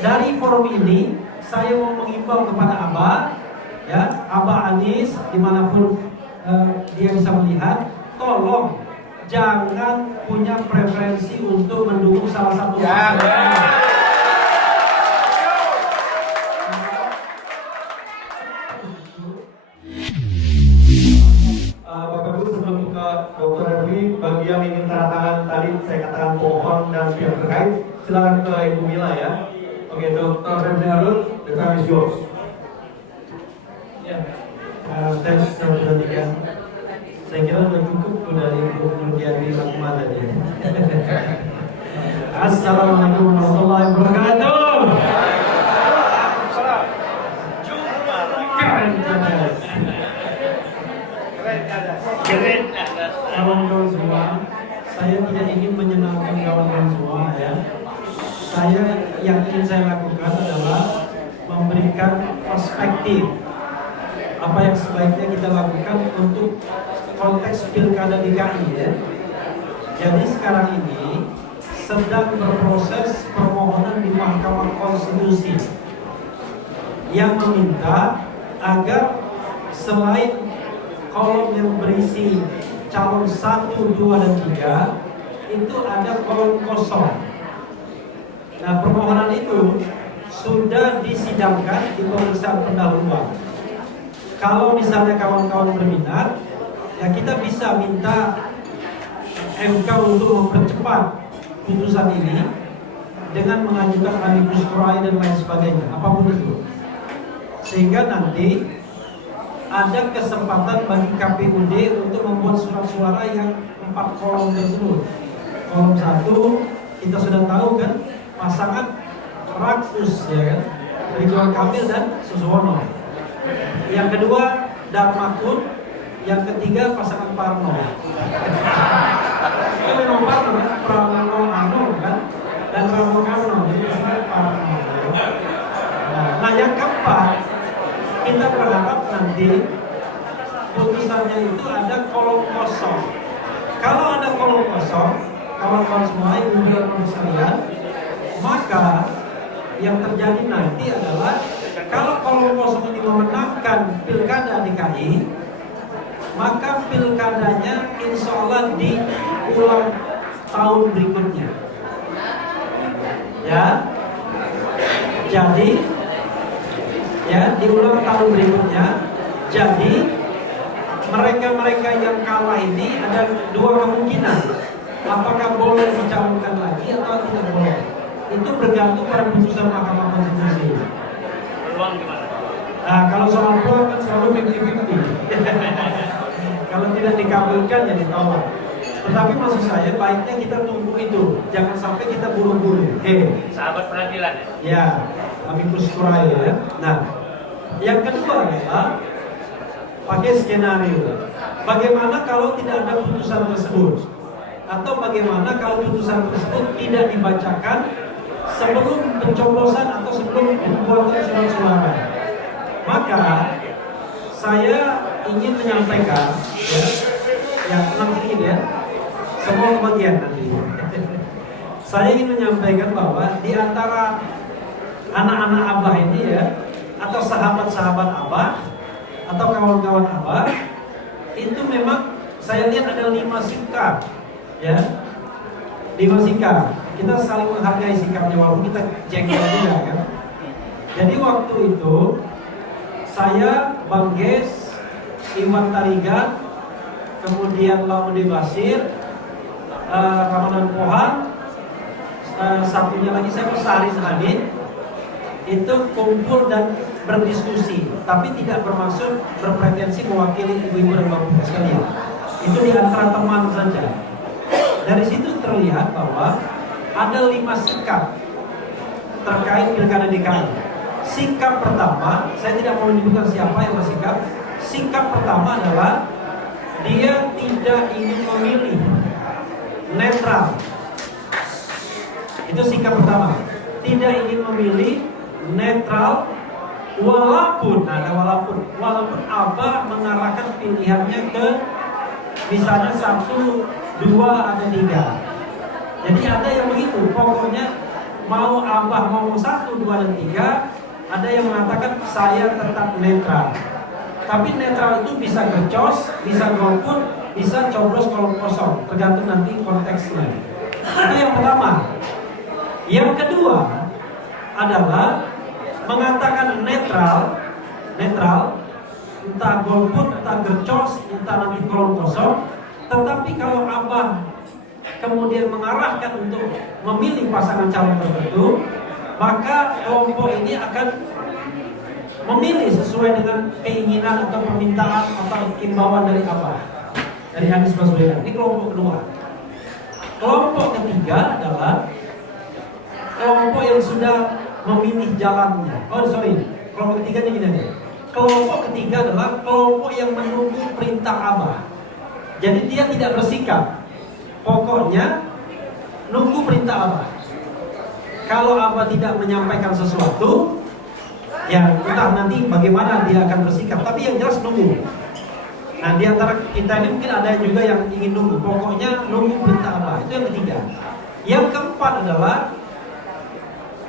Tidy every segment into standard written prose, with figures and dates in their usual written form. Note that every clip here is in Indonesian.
Dari forum ini saya mau mengimbau kepada Abah, ya, Abah Anies dimanapun dia bisa melihat, tolong jangan punya preferensi untuk mendukung salah satu pasangan. Bapak Ibu, sebelum ke Dr. Refli, bagi yang ingin tanda tangan tadi saya katakan pohon dan pihak terkait, silakan ke Ibu Mila ya. Oke, Dr. Refli Harun, the time is yours. Ya, tes perhatikan. Saya kira sudah cukup dari Ibu Nurdiati Rahman tadi. Assalamualaikum warahmatullahi wabarakatuh. Kawan-kawan semua, saya tidak ingin menyenangkan kawan-kawan semua ya. Yang ingin saya lakukan adalah memberikan perspektif apa yang sebaiknya kita lakukan untuk konteks pilkada DKI ya. Jadi sekarang ini sedang berproses permohonan di Mahkamah Konstitusi yang meminta agar selain kolom yang berisi calon 1, 2, dan 3 itu ada kolom kosong. Nah, permohonan itu sudah disidangkan di pemeriksaan pendahuluan. Kalau misalnya kawan-kawan berminat, ya kita bisa minta MK untuk mempercepat putusan ini dengan mengajukan amicus curiae dan lain sebagainya, apapun itu. Sehingga nanti ada kesempatan bagi KPUD untuk membuat surat suara yang 4 kolom tersebut. Kolom 1 kita sudah tahu kan, pasangan Rakus ya kan, Ridwan Kamil dan Suswono. Yang kedua Darmakun, yang ketiga pasangan Parno. Itu memang Parno kan, Pranowo Ano kan, dan Prabowo Karno, jadi pasangan Parno. Nah yang keempat, kita berharap nanti putusannya itu ada kolom kosong. Kalau ada kolom kosong, kawan-kawan semua ibu dan bapak sekalian, maka yang terjadi nanti adalah kalau kolom kosong ini memenangkan pilkada DKI, maka pilkadanya insya Allah diulang tahun berikutnya. Ya, jadi diulang tahun berikutnya. Jadi mereka-mereka yang kalah ini ada dua kemungkinan, apakah boleh dicalonkan lagi atau tidak boleh. Itu bergantung pada putusan Mahkamah Konstitusi. Peluang gimana? Nah, kalau soal peluang kan selalu 50-50. Kalau tidak dikabulkan ya ditolak. Tetapi maksud saya baiknya kita tunggu itu, jangan sampai kita buru-buru. Sahabat peradilan ya? Ya, amicus curiae ya. Nah, yang kedua adalah pakai skenario. Bagaimana kalau tidak ada putusan tersebut? Atau bagaimana kalau putusan tersebut tidak dibacakan sebelum pencoblosan atau sebelum pembuatan surat suara? Maka saya ingin menyampaikan ya tenang sedikit ya, semua kebagian nanti. Saya ingin menyampaikan bahwa di antara anak-anak Abah ini ya, atau sahabat-sahabat Abah atau kawan-kawan Abah, itu memang saya lihat ada 5 sikap ya, 5 sikap. Kita saling menghargai sikapnya walaupun kita jengkel juga kan. Jadi waktu itu saya, Bang Ges, Iwan Tarigan, kemudian Laude Basir, Ramadan Pohan, satunya lagi saya Saris Hadid, itu kumpul dan berdiskusi, tapi tidak bermaksud berpretensi mewakili ibu-ibu dan bapak sekalian. Itu di antara teman saja. Dari situ terlihat bahwa ada 5 sikap terkait pilkada DKI. Sikap pertama, saya tidak mau menyebutkan siapa yang bersikap. Sikap pertama adalah dia tidak ingin memilih, netral. Itu sikap pertama. Tidak ingin memilih, netral, walaupun Abah mengarahkan pilihannya ke misalnya 1, 2, atau 3. Jadi ada yang begitu, pokoknya mau Abah ngomong 1, 2, dan 3, ada yang mengatakan saya tetap netral. Tapi netral itu bisa gercos, bisa golput, bisa coblos kolom kosong, tergantung nanti konteksnya. Itu yang pertama. Yang kedua adalah mengatakan netral, entah golput, entah gercos, entah nanti kolom kosong. Tetapi kalau Abah kemudian mengarahkan untuk memilih pasangan calon tertentu, maka kelompok ini akan memilih sesuai dengan keinginan atau permintaan atau imbauan dari Abah, dari Anies Baswedan. Ini kelompok kedua. Kelompok ketiga adalah kelompok yang sudah memilih jalannya. Kelompok ketiganya gini aja. Kelompok ketiga adalah kelompok yang menunggu perintah Abah. Jadi dia tidak bersikap. Pokoknya nunggu perintah Abah. Kalau Abah tidak menyampaikan sesuatu, ya entah nanti bagaimana dia akan bersikap. Tapi yang jelas nunggu. Nah di antara kita ini mungkin ada juga yang ingin nunggu. Pokoknya nunggu perintah Abah. Itu yang ketiga. Yang keempat adalah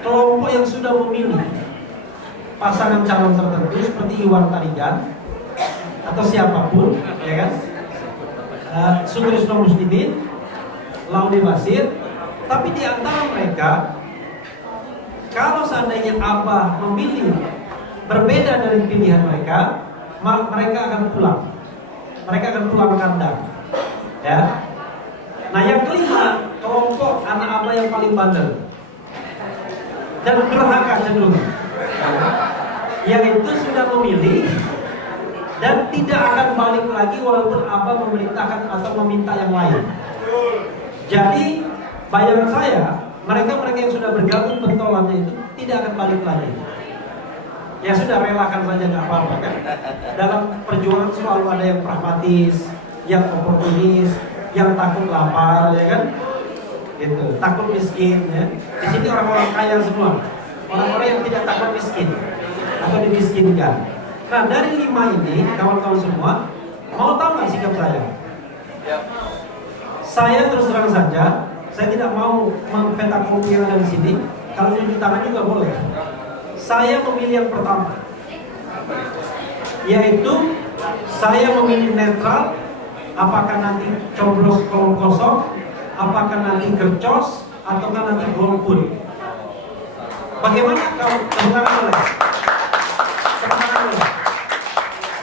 kelompok yang sudah memilih pasangan calon tertentu seperti Iwan Tarigan atau siapapun, ya kan? Sutrisno Muslimin, Laude Basir. Tapi di antara mereka, kalau seandainya Abah memilih berbeda dari pilihan mereka, mereka akan pulang. Mereka akan pulang kandang. Ya. Nah yang kelima, kelompok anak Abah yang paling bandel dan durhaka cenderung, yang itu sudah memilih dan tidak akan balik lagi walaupun Abah memerintahkan atau meminta yang lain. Jadi bayangan saya, mereka yang sudah bergabung pentolannya itu tidak akan balik lagi. Ya sudah, relakan saja, nggak apa-apa kan. Dalam perjuangan selalu ada yang pragmatis, yang oportunis, yang takut lapar, ya kan? Gitu, takut miskin, ya. Di sini orang-orang kaya semua, orang-orang yang tidak takut miskin atau dimiskinkan. Nah dari 5 ini, kawan-kawan semua, mau tahu nggak sikap saya? Saya terus terang saja, saya tidak mau mempetakologi yang ada di sini. Kalau tunjuk tangan juga boleh. Saya memilih yang pertama, yaitu saya memilih netral. Apakah nanti coblos kolom kosong, apakah nanti gercos, ataukah nanti golput. Bagaimana kalau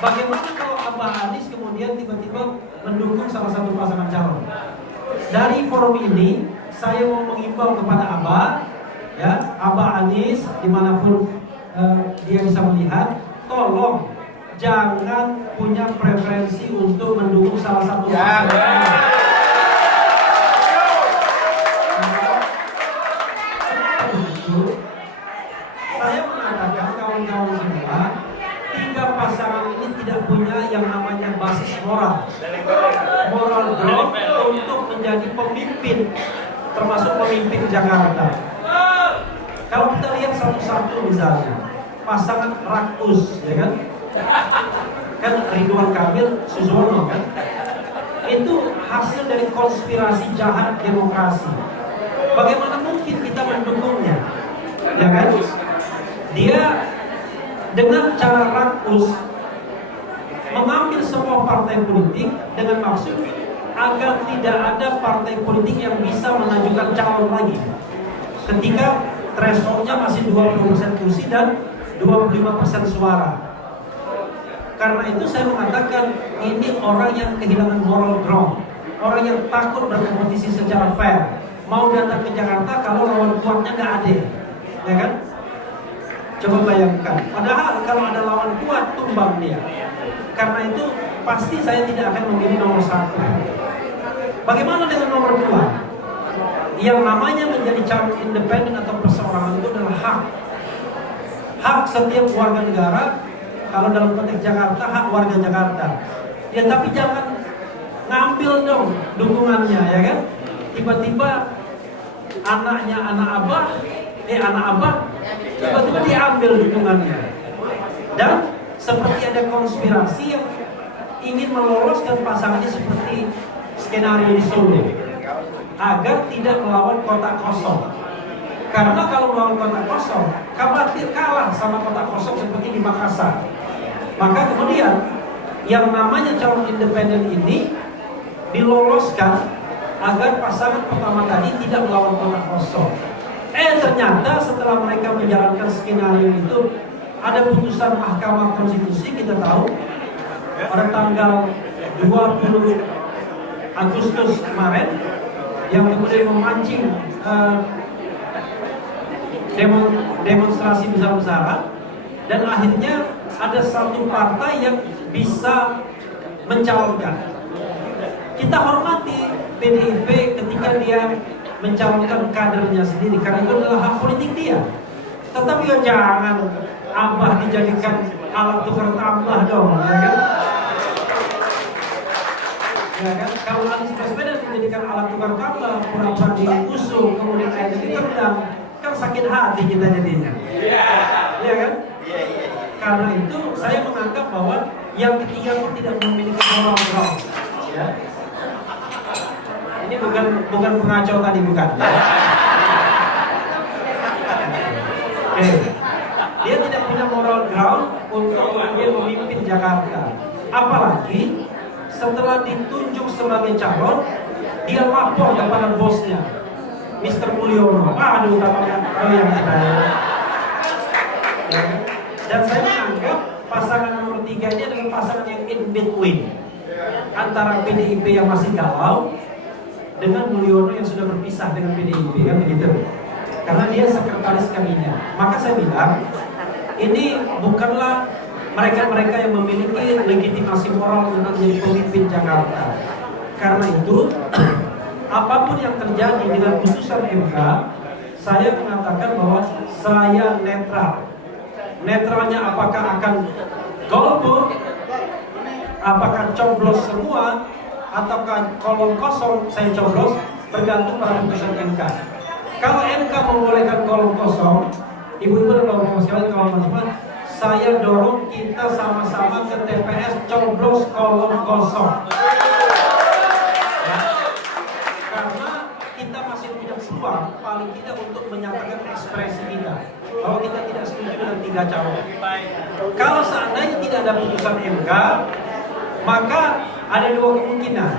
bagaimana kalau Abah Anies kemudian tiba-tiba mendukung salah satu pasangan calon? Dari forum ini saya mau mengimbau kepada Abah, ya, Abah Anies dimanapun dia bisa melihat, tolong jangan punya preferensi untuk mendukung salah satu pasangan calon. Saya mengatakan kawan-kawan semua, 3 pasangan ini tidak punya yang namanya basis moral ground untuk menjadi pemimpin, termasuk pemimpin Jakarta. Kalau kita lihat satu-satu misalnya, pasangan Rakus, ya kan Ridwan Kamil, Suzono, kan, itu hasil dari konspirasi jahat demokrasi. Bagaimana mungkin kita mendukungnya, ya kan? Dia dengan cara Rakus mengambil semua partai politik dengan maksud agar tidak ada partai politik yang bisa mengajukan calon lagi ketika thresholdnya masih 20% kursi dan 25% suara. Karena itu saya mengatakan ini orang yang kehilangan moral ground, orang yang takut berkompetisi secara fair, mau datang ke Jakarta kalau lawan kuatnya nggak ada, ya kan? Coba bayangkan, padahal kalau ada lawan kuat tumbang dia. Karena itu pasti saya tidak akan memilih nomor 1. Bagaimana dengan nomor 2? Yang namanya menjadi calon independen atau perseorangan itu adalah hak setiap warga negara. Kalau dalam konteks Jakarta, hak warga Jakarta. Ya tapi jangan ngambil dong dukungannya, ya kan? Tiba-tiba anak Abah tiba-tiba diambil dukungannya. Dan seperti ada konspirasi yang ingin meloloskan pasangannya seperti skenario di Solo agar tidak melawan kota kosong. Karena kalau melawan kota kosong, khawatir kalah sama kota kosong seperti di Makassar. Maka kemudian yang namanya calon independen ini diloloskan agar pasangan pertama tadi tidak melawan kota kosong. Ternyata setelah mereka menjalankan skenario itu, ada putusan Mahkamah Konstitusi, kita tahu pada tanggal 20 Agustus kemarin yang kemudian memancing demonstrasi besar-besaran, dan akhirnya ada satu partai yang bisa mencalonkan. Kita hormati PDIP ketika dia mencalonkan kadernya sendiri, karena itu adalah hak politik dia. Tetapi ya jangan Abah dijadikan alat tukar tambah dong, ya kan? Ya kan? Kalau Anies Baswedan dijadikan alat tukar tambah, pura-pura diusung, kemudian akhirnya ditendang, kan sakit hati kita jadinya. Iya kan? Karena itu saya menganggap bahwa yang ketiga pun tidak memiliki moral ground. Ya. Ini bukan pengacau tadi, bukan. Oke. Dia tidak punya moral ground untuk kemudian memimpin Jakarta. Apalagi setelah ditunjuk sebagai calon, dia lapor kepada bosnya, Mr. Mulyono. Aduh, yang saya. Dan saya menganggap pasangan nomor 3 ini adalah pasangan yang in between antara PDIP yang masih galau dengan Mulyono yang sudah berpisah dengan PDIP, kan begitu? Karena dia sekretaris kabinet. Maka saya bilang, ini bukanlah mereka-mereka yang memiliki legitimasi moral untuk menjadi pemimpin Jakarta. Karena itu, apapun yang terjadi dengan putusan MK, saya mengatakan bahwa saya netral. Netralnya apakah akan golput, apakah coblos semua, ataukah kolom kosong saya coblos, bergantung pada putusan MK. Kalau MK membolehkan kolom kosong, ibu-ibu dan bapak-bapak sekalian, kawan-kawan, saya dorong kita sama-sama ke TPS coblos kolom kosong. Ya. Karena kita masih punya peluang paling tidak untuk menyatakan ekspresi kita bahwa kita tidak setuju dengan 3 calon. Kalau seandainya tidak ada putusan MK, maka ada 2 kemungkinan.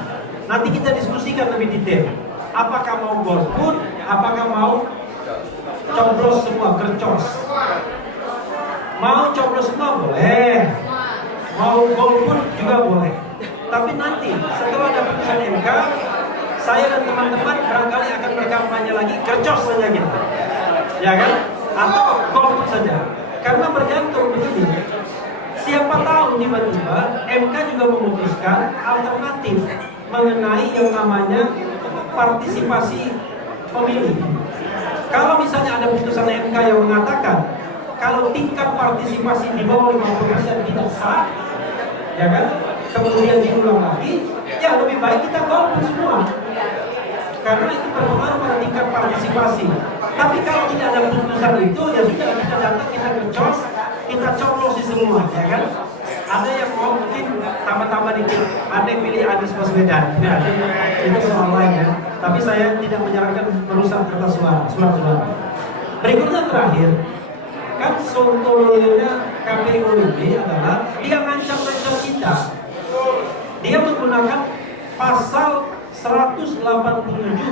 Nanti kita diskusikan lebih detail. Apakah mau golput, apakah mau coblos semua, gercos. Mau coblos semua boleh, mau golput juga boleh. Tapi nanti setelah ada putusan MK, saya dan teman-teman barangkali akan berkampanye lagi, gercos saja gitu, ya kan? Atau golput saja. Karena bergantung begini. Siapa tahu tiba-tiba MK juga memutuskan alternatif mengenai yang namanya partisipasi pemilih. Kalau misalnya ada putusan MK yang mengatakan kalau tingkat partisipasi di bawah 50% tidak sah, ya kan? Kemudian diulang lagi, ya lebih baik kita golput semua. Karena itu berpengaruh pada tingkat partisipasi. Tapi kalau tidak ada putusan itu, ya sudah kita datang, kita gercos, kita coblosi semua, ya kan? Ada yang mau mungkin tambah-tambah dikit, ada yang pilih Anies Baswedan, ya, itu soal lain ya. Tapi saya tidak menyarankan merusak kertas surat. Berikutnya terakhir, kan sontoloyonya KPU ini adalah dia ngancam-ngancam kita. Dia menggunakan pasal 187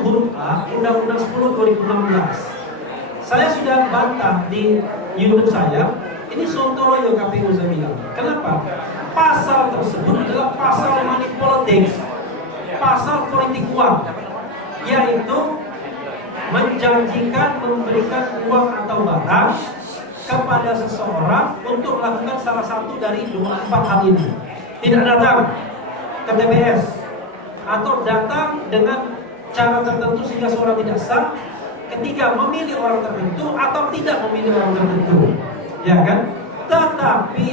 huruf A Undang-Undang 10 2016. Saya sudah bantah di YouTube saya. Ini sontoloyo KPU, saya bilang. Kenapa? Pasal tersebut adalah pasal money politics, pasal politik uang, yaitu menjanjikan memberikan uang atau barang kepada seseorang untuk melakukan salah satu dari 4 hal ini. Tidak datang ke TPS, atau datang dengan cara tertentu sehingga seorang tidak sah. Ketiga, memilih orang tertentu atau tidak memilih orang tertentu, ya kan? Tetapi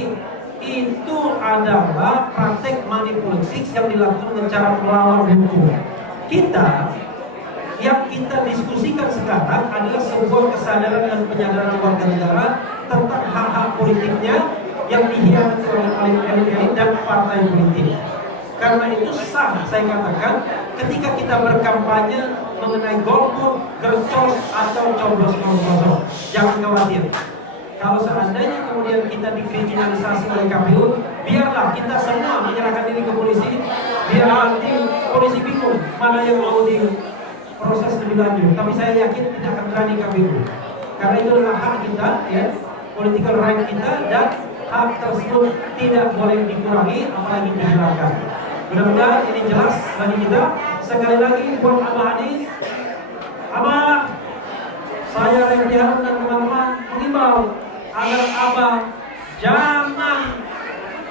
itu adalah praktek money politics yang dilakukan dengan cara melawan hukum. Yang kita diskusikan sekarang adalah sebuah kesadaran dan penyadaran warga negara tentang hak-hak politiknya yang dihianati oleh elit-elit dan partai politik. Karena itu sah saya katakan ketika kita berkampanye mengenai golput, gercos atau coblos 00. Jangan khawatir. Kalau seandainya kemudian kita dikriminalisasi oleh KPU, biarlah kita semua menyerahkan diri ke polisi, biar nanti polisi bingung mana yang mau diproses lebih lanjut. Tapi saya yakin tidak akan berani KPU. Karena itu adalah hak kita, ya, political right kita, dan hak tersebut tidak boleh dikurangi, apalagi dihilangkan. Mudah-mudahan ini jelas bagi kita. Sekali lagi buat Abah Anies, Abah, saya Refli Harun dan teman-teman mengimbau agar Abah jangan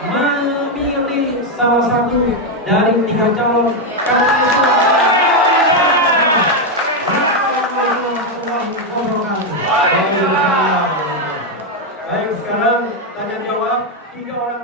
memilih salah satu dari 3 calon karena itu. Baik, sekarang tanya jawab 3 orang